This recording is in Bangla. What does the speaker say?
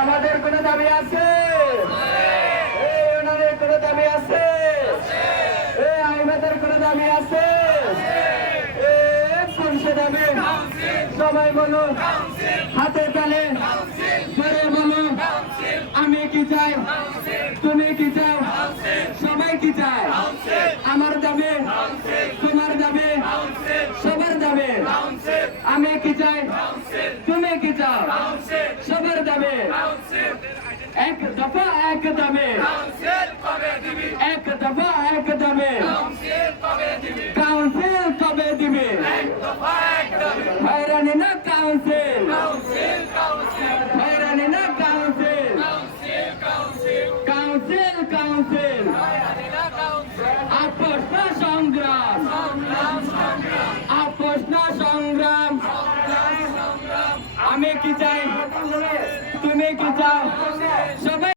আমাদের কোন দাবি আছে? ওনাদের কোন দাবি আছে? আমাদের কোন দাবি আছে? কোন সে দাবি? সবাই বলুন, হাতে তালে ধরে বলুন, আমি কি চাই, তুমি কি চাও, সবাই কি চায়? আমার দাবি, তোমার দাবি, সবার দাবি। আমি কি চাই, তুমি কি চাও, সবার দাবি। এক দফা এক দাবি, এক দফা এক দাবি। কাউন্সিল কবে দিবে? হয়রানি না কাউন্সিল, হয়রানি না কাউন্সিল, কাউন্সিল কাউন্সিল। আপোষ না সংগ্রাম, আপোষ না সংগ্রাম। আমি কি চাই, তুমি কি চাও, সবাই